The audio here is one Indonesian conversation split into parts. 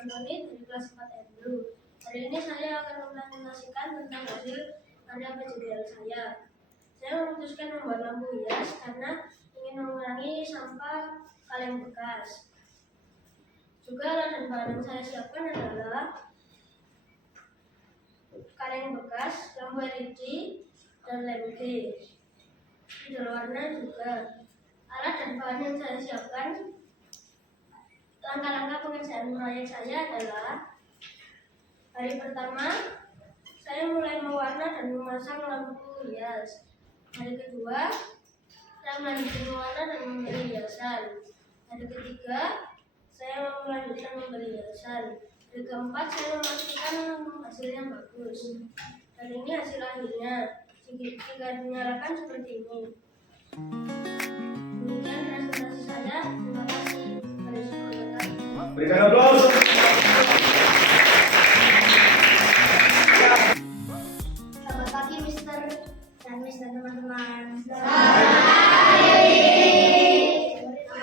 Antoni dari kelas 4 MU. Hari ini saya akan mempresentasikan tentang hasil karya PJDL saya. Saya memutuskan membuat lampu hias karena ingin mengurangi sampah kaleng bekas. Juga alat dan bahan yang saya siapkan adalah kaleng bekas, lampu LED, dan lem G. Di warna juga. Alat dan bahan yang saya siapkan, langkah-langkah pengerjaan proyek saya adalah: hari pertama, saya mulai mewarna dan memasang lampu hias. Hari kedua, saya melanjutkan mewarna dan memberi hiasan. Hari ketiga, saya melanjutkan memberi hiasan. Hari keempat, saya memastikan hasilnya bagus. Dan ini hasil akhirnya. Jika dinyalakan seperti ini. Demikian presentasi saya. Terima kasih. Berikan aplaus. Selamat pagi, Mister dan Miss dan teman-teman. Nama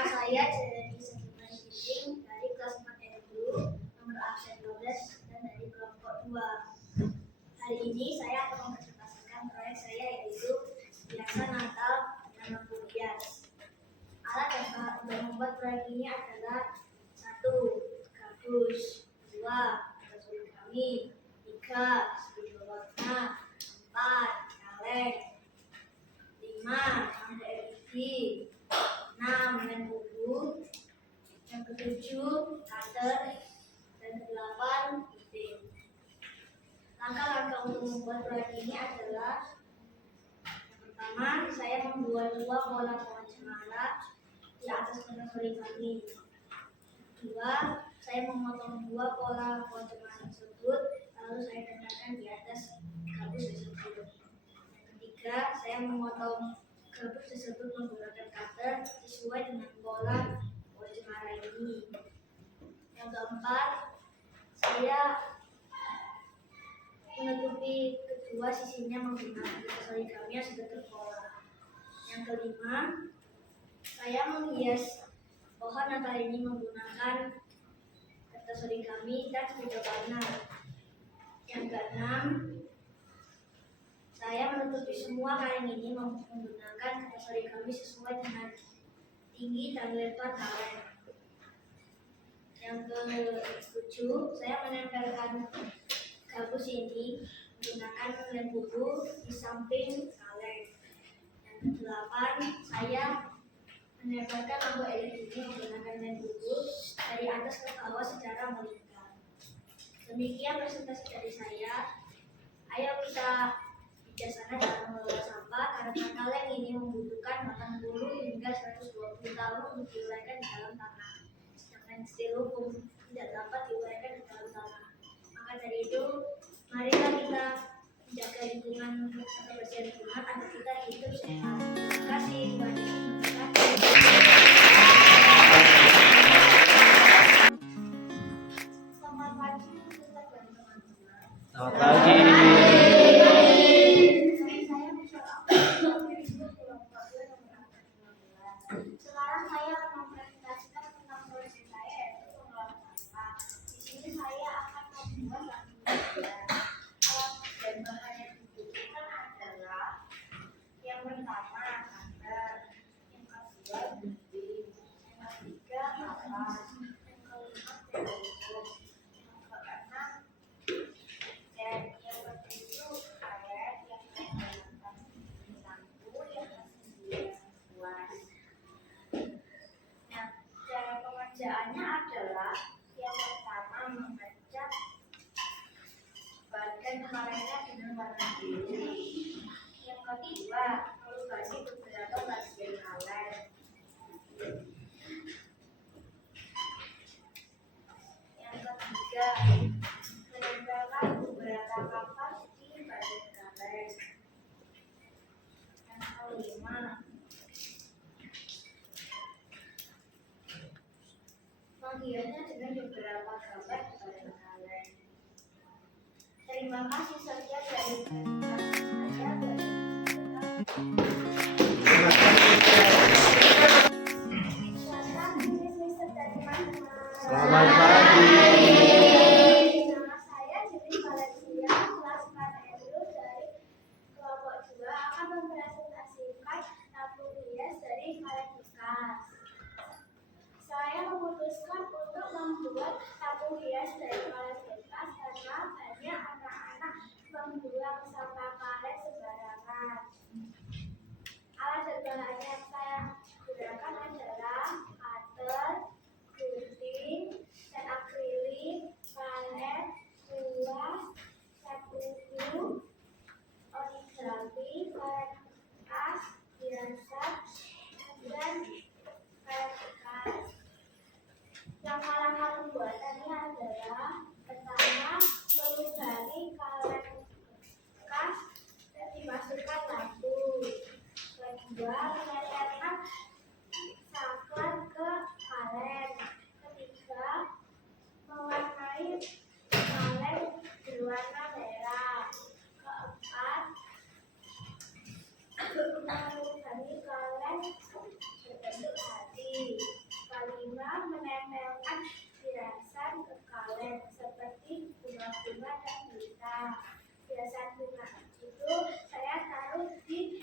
saya Jeremy Sabrina Shipping dari kelas 4 MU, nomor absen 12 dan dari kelompok 2. Hari ini saya akan mempresentasikan proyek saya, yaitu hiasan Natal dan lampu hias. Alat dan bahan untuk membuat proyek ini adalah: 1. Gabus, 2. Kertas origami, 3. Spidol warna, 4. Kaleng, 5. Lampu LED, 6. Lem bubu, yang ke-7 cutter, dan 8 ide. Langkah-langkah untuk membuat proyek ini adalah: yang pertama, saya membuat 2 pola pohon cemara di atas kertas origami. 2. Saya memotong 2 pola pohon cemara tersebut, lalu saya tempelkan di atas gabus tersebut. Yang 3. Saya memotong gabus tersebut menggunakan cutter sesuai dengan pola pohon cemara ini. Yang 4. Saya menutupi kedua sisinya menggunakan kertas origami yang sudah terpola. Yang 5. Saya menghias pohon Natal ini menggunakan kertas origami dan spidol warna. Yang 6. Saya menutupi semua kaleng ini menggunakan kertas origami sesuai dengan tinggi dan lebar kaleng. Yang ke-7, saya menempelkan gabus ini menggunakan lem bubu di samping kaleng. Yang ke-8, saya menempelkan lampu LED ini menggunakan lem bubu dari atas ke bawah secara melingkar. Demikian presentasi dari saya. Ayo kita bijaksana dalam mengelola sampah, karena kaleng ini membutuhkan 80 hingga 120 tahun untuk diuraikan di dalam tanah. Sedangkan styrofoam tidak dapat diuraikan di dalam tanah. Maka dari itu, marilah kita menjaga lingkungan atau kebersihan lingkungan agar kita hidup sehat. Terima kasih. Selamat pagi, Ustaz dan teman-teman. Selamat pagi. Sekarang saya akan mempresentasikan tentang proyek saya, yaitu pengelolaan sampah. Di sini saya akan membuat lampu hias. Alat dan bahan yang dibutuhkan adalah: yang pertama cutter, yang kedua gunting, yang ketiga kapas, yang kelima teleskop, yang keenam dan yang ketujuh karet, yang kedelapan lampu, yang ke-9 kuas. Nah, cara pengerjaannya adalah: yang pertama mengecat badan kalengnya dengan warna biru. Yang kedua, melukasi beberapa bagian kaleng. Yang ketiga, menempelkan beberapa kapas di badan kaleng. Yang kelima, menghiasnya dengan beberapa gambar di badan kaleng. Terima kasih, sekian dari presentasi saya. Selamat pagi, Mister dan teman-teman. Selamat pagi. Tempelkan hiasan ke kaleng seperti bunga-bunga dan bintang. Hiasan bunga itu saya taruh di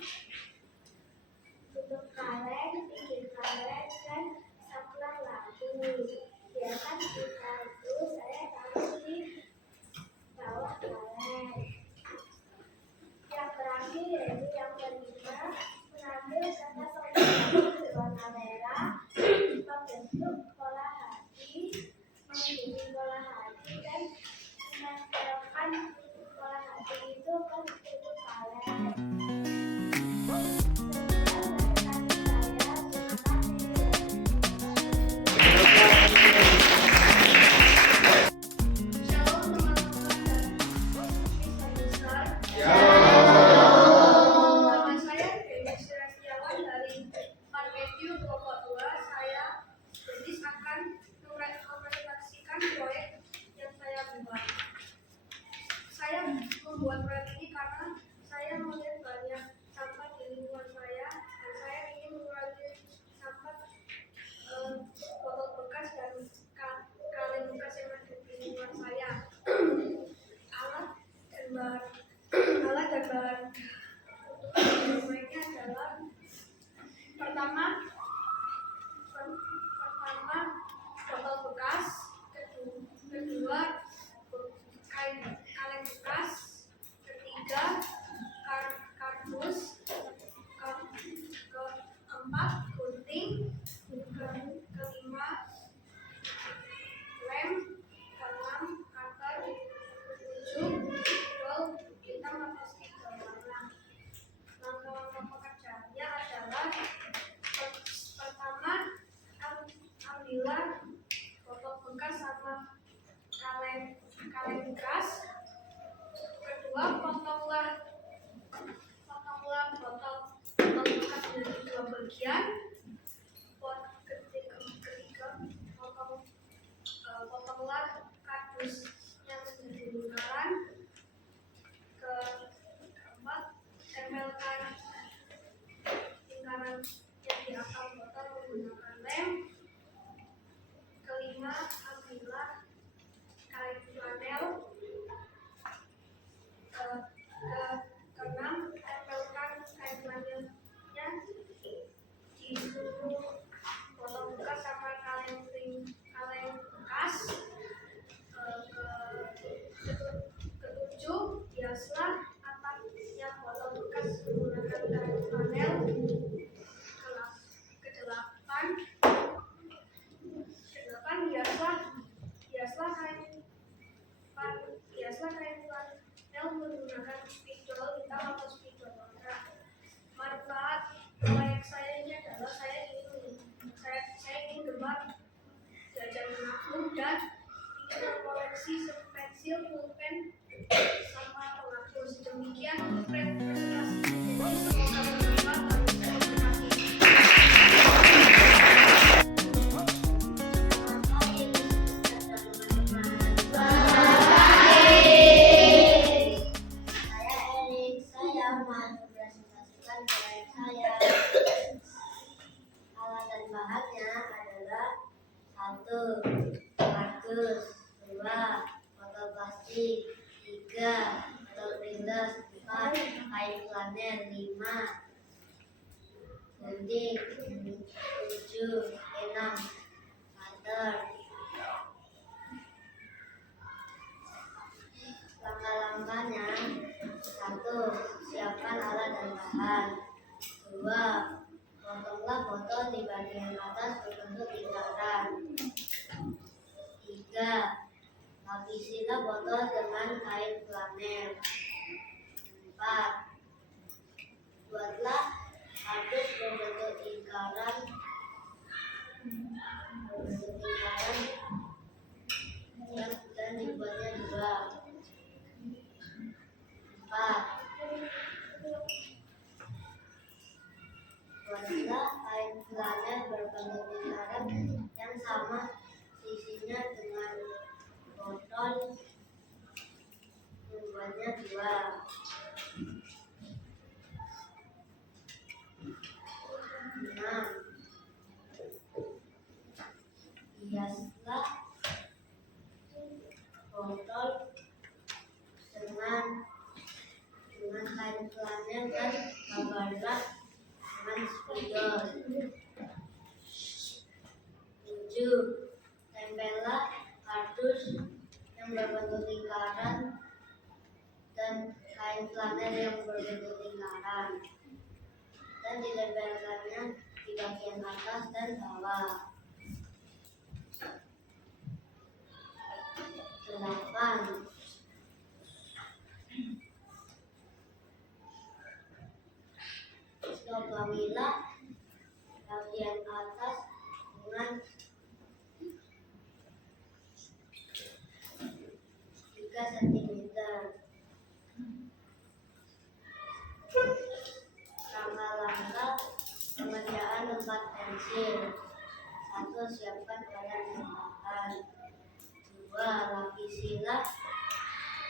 tutup kaleng, pinggir kaleng, dan saklar lampu. Hiasan bintang itu saya taruh di bawah kaleng. Yang terakhir yaitu yang kelima, mengambil kertas berwarna merah membentuk pola hati, mengunjungi pola hati dan menempelkan pola hati itu ke tutup kaleng. Nama saya Dewi Setiawan dari Parmetiu kelompok 2. Saya jenis akan mempresentasikan proyek yang saya buat. Saya membuat proyek ini karena saya melihat banyak sampah di lingkungan saya dan saya ingin mengurangi sampah botol bekas dan kaleng bekas yang ada di lingkungan saya. Alat dan bahan proyeknya adalah pertama botol bekas, kedua kaleng bekas, ketiga kardus, keempat gunting, kelima lem, keenam cutter, ketujuh pidol hitam atau stiker warna. Langkah-langkah pekerjaannya adalah pertama, ambillah botol bekas sama kaleng bekas. Kedua, potonglah botol bekas menjadi dua bagian. Ketiga, potonglah kardus yang menjadi lingkaran. Keempat, tempelkan lingkaran yang di atas botol menggunakan lem. Kelima, ambillah kain flanel. Keenam, tempelkan kain flanelnya di seluruh botol bekas sama kaleng bekas. Ketujuh, hiaslah atapnya botol bekas menggunakan kain flanel. Kedelapan, hiaslah kain flanel menggunakan spidol hitam atau spidol warna. Manfaat proyek saya ini adalah saya ingin gemar belajar mengaku dan ingin mengkoleksi pensil, pulpen, sama penghapus. Demikian presentasi ini, semoga bermanfaat. Alat dan bahannya adalah 1. Kardus, 2. Botol plastik, 3. Botol printer, 4. Kain flanel, 5. Gunting, 7. 6. Cutter. Langkah-langkahnya: 1. Siapkan alat dan bahan. 2. Potonglah botol di bagian atas berbentuk lingkaran. 3. Lapisilah botol dengan kain flanel. 4. Buatlah kardus berbentuk lingkaran dan dibuatnya 2. 4. Buatlah kain flanel berbentuk lingkaran yang sama sisinya dengan botol, membuatnya 2. 6. hiaslah botol dengan kain flanel dan gambarlah dengan spidol. 7. Tempellah kardus yang berbentuk lingkaran dan kain flanel yang berbentuk lingkaran dan dilempelkannya di bagian atas dan bawah. 8. Lobangilah bagian atas dengan 3 cm. Langkah-langkah pengerjaan tempat pensil. 1. Siapkan bahan tambahan. 2. Lapisilah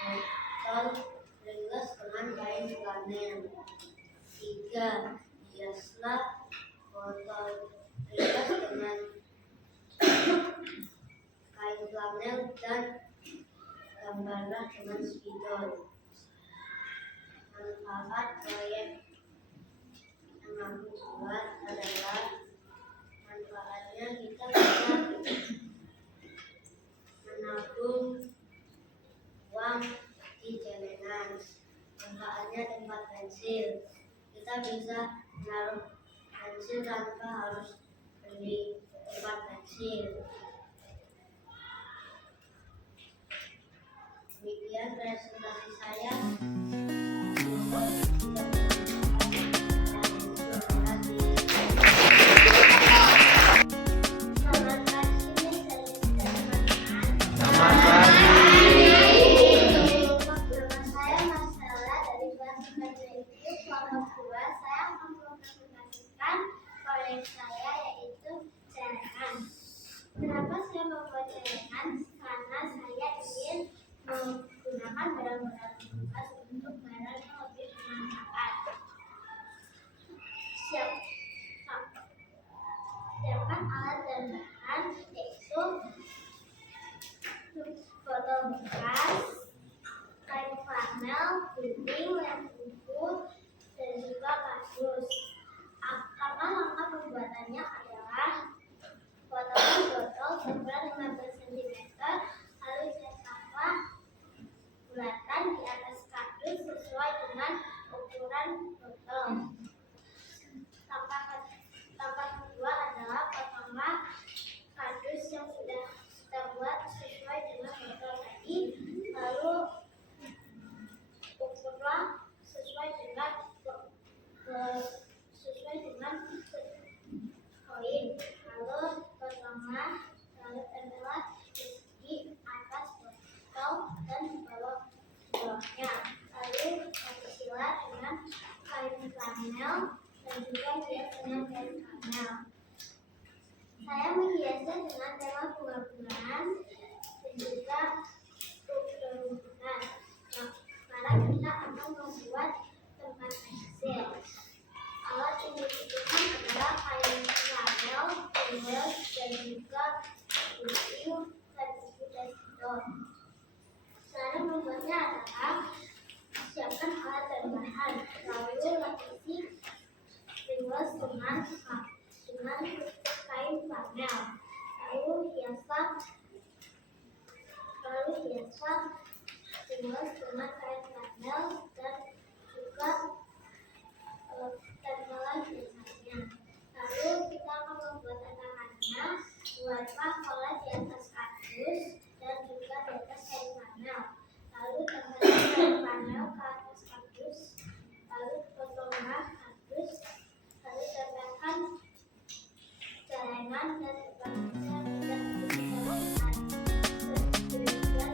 botol ringles dengan kain flanel. 3. Hiaslah botol ringles dengan kain flanel dan gambarlah dengan spidol. Manfaat proyek yang aku buat adalah manfaatnya kita bisa menabung uang di celengan. Manfaatnya tempat pensil, kita bisa menaruh pensil tanpa harus beli tempat pensil. Demikian presentasi saya. Kenapa saya membuat celengan? Karena saya ingin menggunakan barang-barang bekas untuk barang yang lebih bermanfaat. Siapkan alat dan bahan, yaitu botol bekas, kain flanel, gunting, lem buku, dan juga kardus. Langkah pembuatannya adalah potong botol seberat 15 cm, lalu cetaklah bulatan di atas kardus sesuai dengan ukuran botol. Langkah kedua adalah potonglah kardus yang sudah kita buat sesuai dengan botol tadi, lalu ukurlah sesuai dengan koin, lalu potonglah, lalu tempellah di atas botol dan bawahnya, lalu lapisilah dengan kain flanel dan juga hias dengan kain flanel. Saya menghiasnya dengan tema bunga-bungaan dan juga tumbuhan. Sekarang kita akan membuat tempat pensil. Alat yang dibutuhkan adalah kain flanel, ringles, dan juga gunting, dan buku dan spidol. Cara membuatnya adalah siapkan alat dan bahan, lalu lapisi ringles dengan kain flanel, lalu hiaslah ringles dengan kain flanel dan juga tempelan biasanya. Lalu kita akan membuat tangannya. Buatlah pola di atas kardus dan juga di atas kain flanel. Lalu tempelkan kain flanel ke atas kardus. Lalu potonglah kardus. Lalu tempelkan celengan dan tebalnya dan dikembangkan. Demikian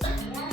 saya.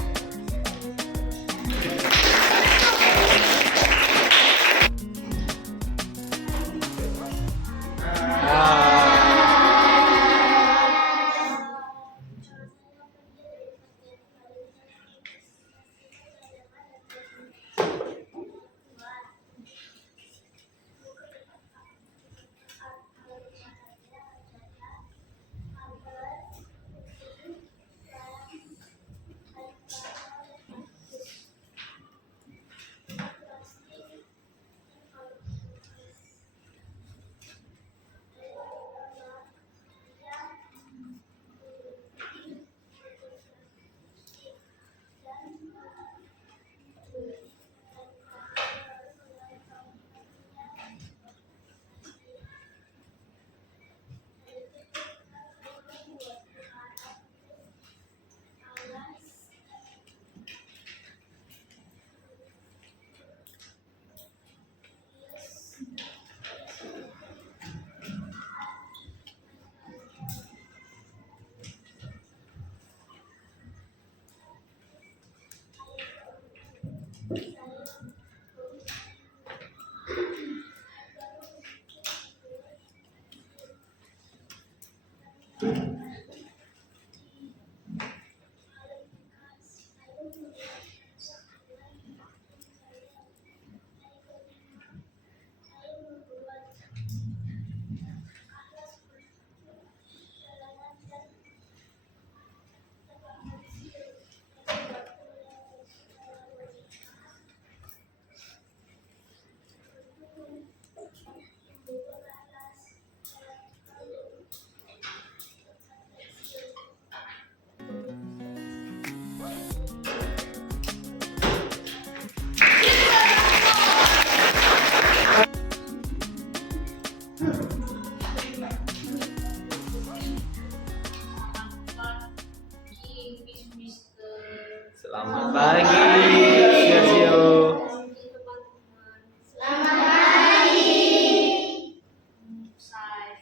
Selamat pagi, Sio. Saya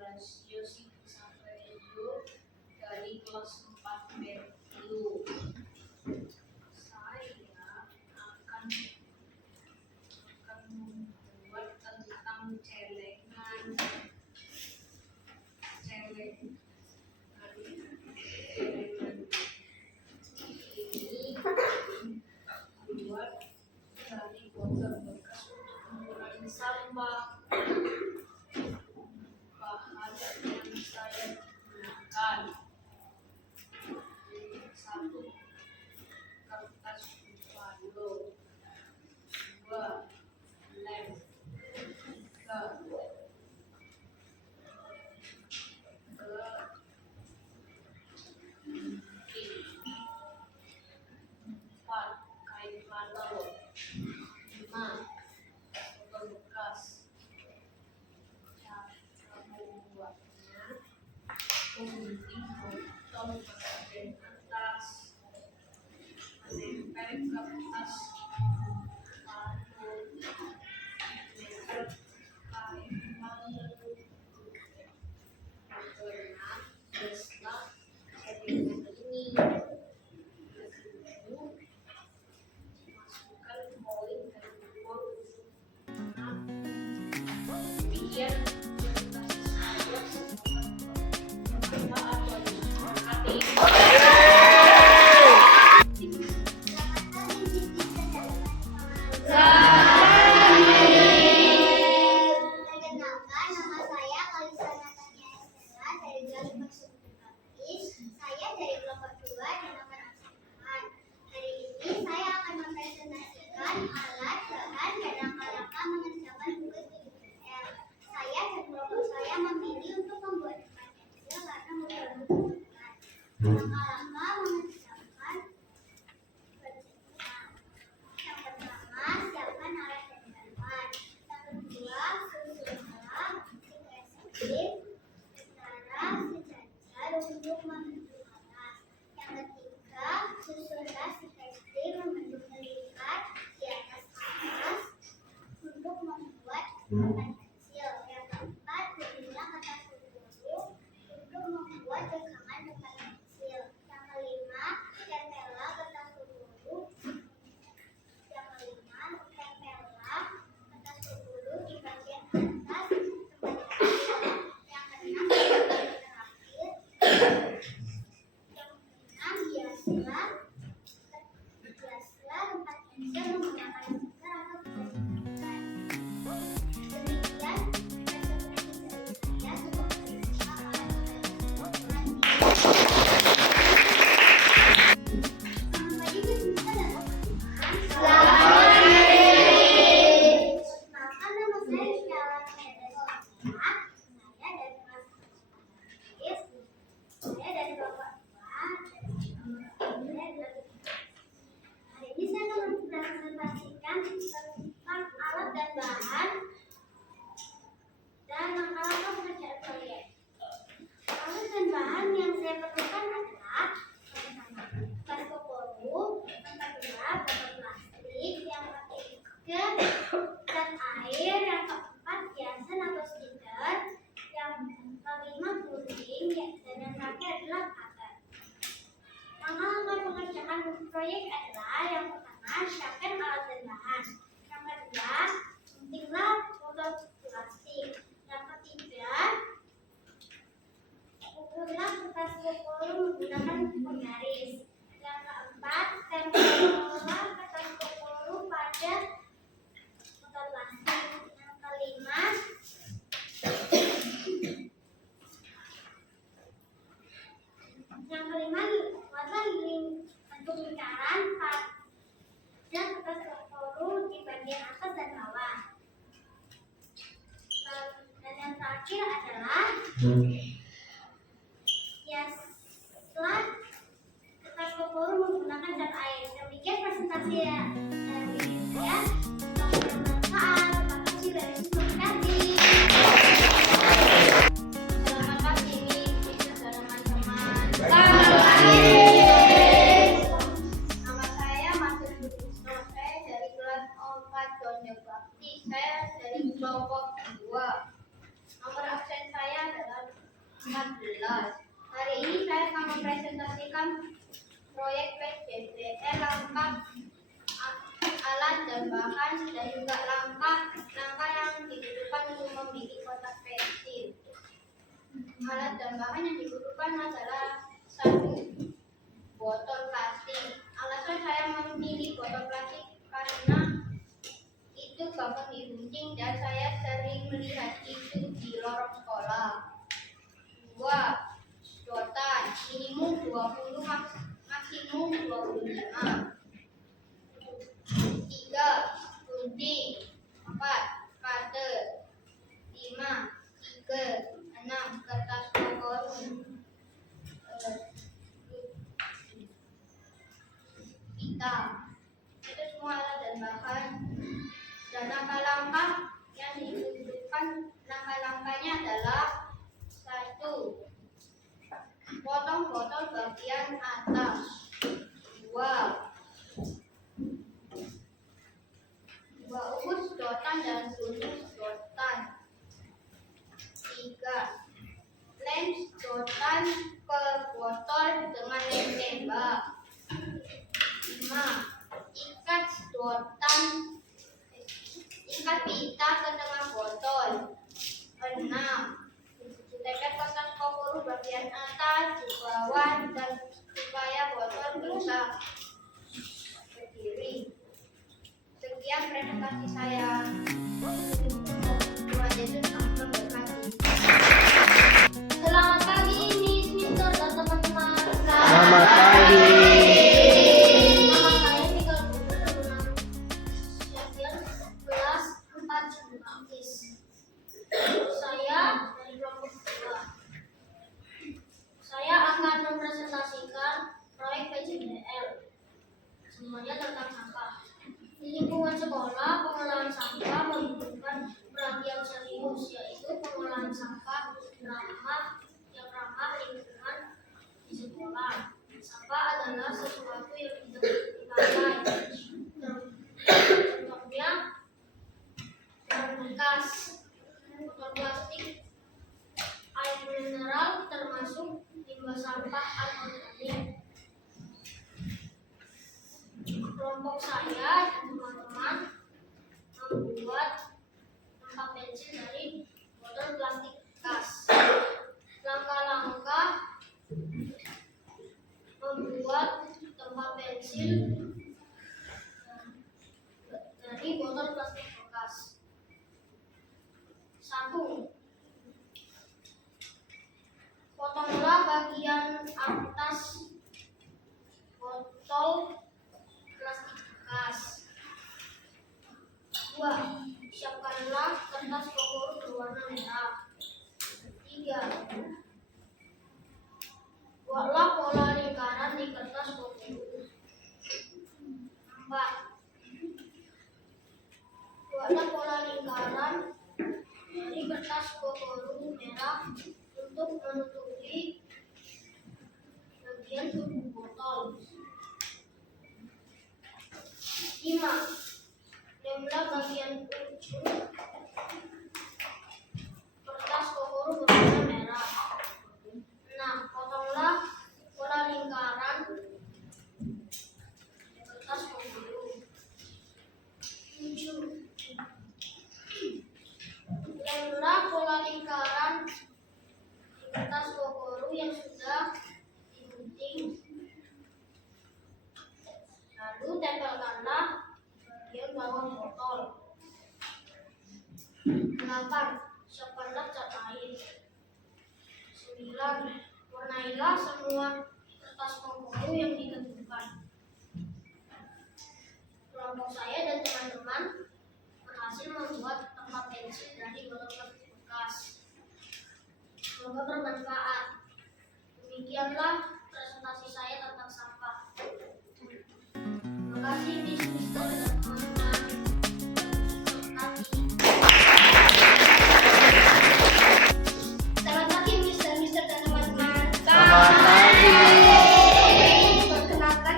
Graciosi Saverio dari kelas 4 BU. Saya akan membuat tentang celengan ini dibuat dari botol bekas untuk mengurangi sampah. Bahan yang saya gunakan: 1. Kertas buffalo, 2. lem, 3. Kain palau, 5. botol bekas. Cara membuatnya: memgunting botol bagian atas, menempel kertas palau, menempel kain palau, berenang bersama celengan ini. Masukkan koin dan uang demikian presentasi saya. Semoga bermanfaat bagi adik-adik. Perkenalkan, nama saya Kalisa Natania Estella dari kelas 4 Saya dari kelompok 2 dan akan absenkan. Hari ini saya akan mempresentasikan alat, bahan, dan langkah-langkah mengerjakan tugas PDPR. Saya dan kelompok saya memilih untuk membuat pensil karena mudah digunakan. Langkah-langkah mengerjakan pensil. Yang pertama, siapkan alat dan bahan. Yang kedua, susunlah resep secara sejajar untuk membentuk alat. Yang ketiga, susunlah resep membentuk lingkar di atas kertas untuk membuat pensil. Yang keempat, berilah kertas huruf untuk membuat rekangan depan pensil. Yang kelima, tempellah kertas huruf. Yang kelima, tempellah kertas huruf di bagian atas tempat pensil. Yang keenam, terakhir, hiaslah tempat pensil menggunakan stiker atau pigment. Demikian presentasi dari saya. Semoga bermanfaat. Selamat pagi, Mister dan teman-teman. Perkenalkan, nama saya Stella Federa. Saya dari kelas 4. Saya dari kelompok 2. Hari ini saya akan mempresentasikan tentang alat dan bahan dan langkah-langkah pengerjaan proyek. Alat dan bahan yang saya perlukan adalah kertas koporu, tempat gelap, botol plastik, yang ketiga cat air, yang keempat hiasan atau stiker, yang kelima gunting, dan yang terakhir adalah cutter. Langkah-langkah pengerjaan proyek adalah: yang pertama, siapkan alat dan bahan. Yang kedua, guntinglah botol plastik. Yang ketiga, kokoru menggunakan penggaris. Yang keempat, tempel mengolah kertas kokoru pada botol plastik. Yang kelima, buatlah bentuk lingkaran pada kertas kokoru di bagian atas dan bawah. Dan yang terakhir adalah hiaslah kertas kokoru menggunakan cat air. Demikian presentasi dari saya. Semoga bermanfaat. Terima kasih dari Sukadi. Selamat pagi, Miss dan teman-teman. Nama saya Masud Budisno. Saya dari kelas 4 Donyo Bakti. Saya dari kelompok 2. Nomor absen saya adalah 14. Hari ini saya akan mempresentasikan proyek PJBL langkah alat dan bahan dan juga langkah yang dibutuhkan untuk membuat kotak pensil. Alat dan bahan yang dibutuhkan adalah 1 botol plastik. Alasan saya memilih botol plastik karena itu gampang digunting dan saya sering melihat itu di lorong sekolah. 2 sedotan, minimum 20, maksimum 25. 3 gunting. 4 cutter. 5 tiga. 6 kertas kokoru. Pita. Itu semua alat dan bahan. Dan langkah-langkah yang dibutuhkan, langkah-langkahnya adalah 1. Potong botol bagian atas. 2 ukur sedotan dan gunting sedotan. 3 lem sedotan ke botol dengan lem tembak. 5 ikat pita ke tengah botol. 6 tempel kertas kokoru bagian atas, di bawah, dan supaya botol bisa berdiri. Sekian presentasi saya. Tuhan Yesus akan memberkati. Selamat pagi, Miss, Mister, dan teman-teman. Selamat pagi. Nama saya Mikael Budi, kelas 4 Baptis. Saya dari kelompok 2. Saya akan mempresentasikan proyek PJBL. Semuanya tentang sampah. Di lingkungan sekolah, pengolahan sampah membutuhkan perhatian serius, yaitu pengolahan sampah yang ramah lingkungan di sekolah. Sampah adalah sesuatu yang tidak dipakai. Contohnya, barang bekas, botol plastik, air mineral, termasuk limbah sampah anorganik. Kelompok saya dan teman-teman membuat tempat pensil dari botol plastik bekas. Langkah-langkah membuat tempat pensil dari botol plastik bekas. 1. Potonglah bagian atas botol plastik bekas. 2. Siapkanlah kertas kokoru berwarna merah. 3. Buatlah pola lingkaran di kertas kokoru. 4. Buatlah pola lingkaran dari kertas kokoru merah untuk menutupi bagian tubuh botol. 5. Lemlah bagian ujung kertas kokoru berwarna merah. 6. Potonglah pola lingkaran kertas kokoru. 7. Lemlah pola lingkaran kertas kokoru yang sudah 8. Siapkanlah cat air. 9. Warnailah semua kertas kongkoru yang ditentukan. Kelompok saya dan teman-teman berhasil membuat tempat pensil dari botol bekas. Semoga bermanfaat. Demikianlah presentasi saya tentang sampah. Terima kasih Miss Mister dan teman-teman. Selamat pagi Miss dan Mister dan teman-teman. Selamat pagi. Perkenalkan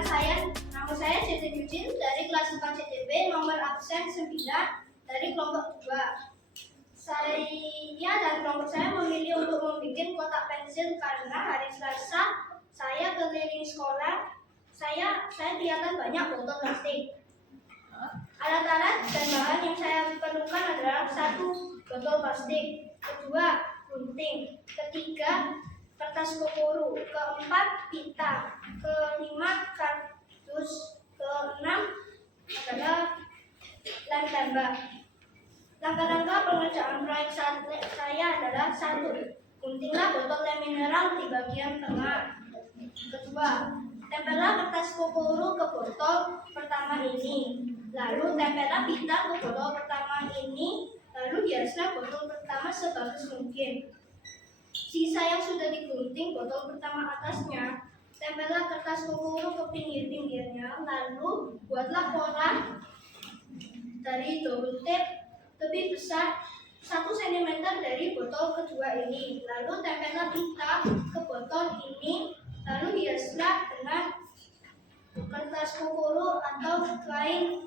nama saya Cece Yujin dari kelas 4 CTB nomor absen 9 dari kelompok 2. Saya dan kelompok saya memilih untuk membuat kotak pensil karena hari Selasa saya keliling sekolah. Saya kelihatan banyak botol plastik. Alat-alat dan bahan yang saya perlukan adalah 1. Botol plastik, 2. Gunting, 3. Kertas kokoro, 4. Pita, 5. Kardus, 6. adalah lem tembak. Langkah-langkah pengerjaan proyek saya adalah 1. Guntinglah botol lem mineral di bagian tengah. 2. Tempellah kertas kokoro ke botol pertama ini. Lalu tempellah pita ke botol pertama ini. Lalu hiaslah botol pertama sebagus mungkin. Sisa yang sudah digunting botol pertama atasnya, tempellah kertas kokoro ke pinggir-pinggirnya. Lalu buatlah pola dari double tape lebih besar 1 cm dari botol kedua ini. Lalu tempellah pita ke botol ini. Lalu hiaslah dengan kertas kokoro atau kain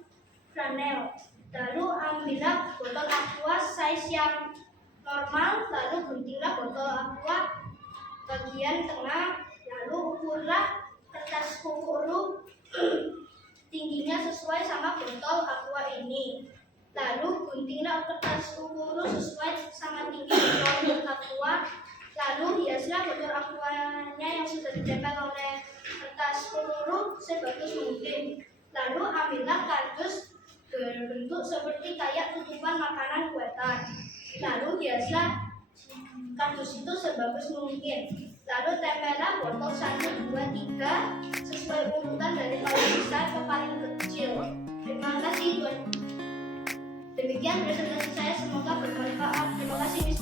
flanel. Lalu ambillah botol aqua size yang normal. Lalu guntinglah botol aqua bagian tengah. Lalu ukurlah kertas kokoro tingginya sesuai sama botol aqua ini. Lalu guntinglah kertas kokoro sesuai sama tinggi botol aqua. Lalu hiaslah botol aquanya yang sudah ditempel oleh kertas kokoro sebagus mungkin. Lalu ambillah kardus berbentuk seperti kayak tutupan makanan buatan. Lalu hiaslah kardus itu sebagus mungkin. Lalu tempellah botol 1, 2, 3 sesuai urutan dari paling besar ke paling kecil. Terima kasih. Demikian presentasi saya, semoga bermanfaat. Terima kasih.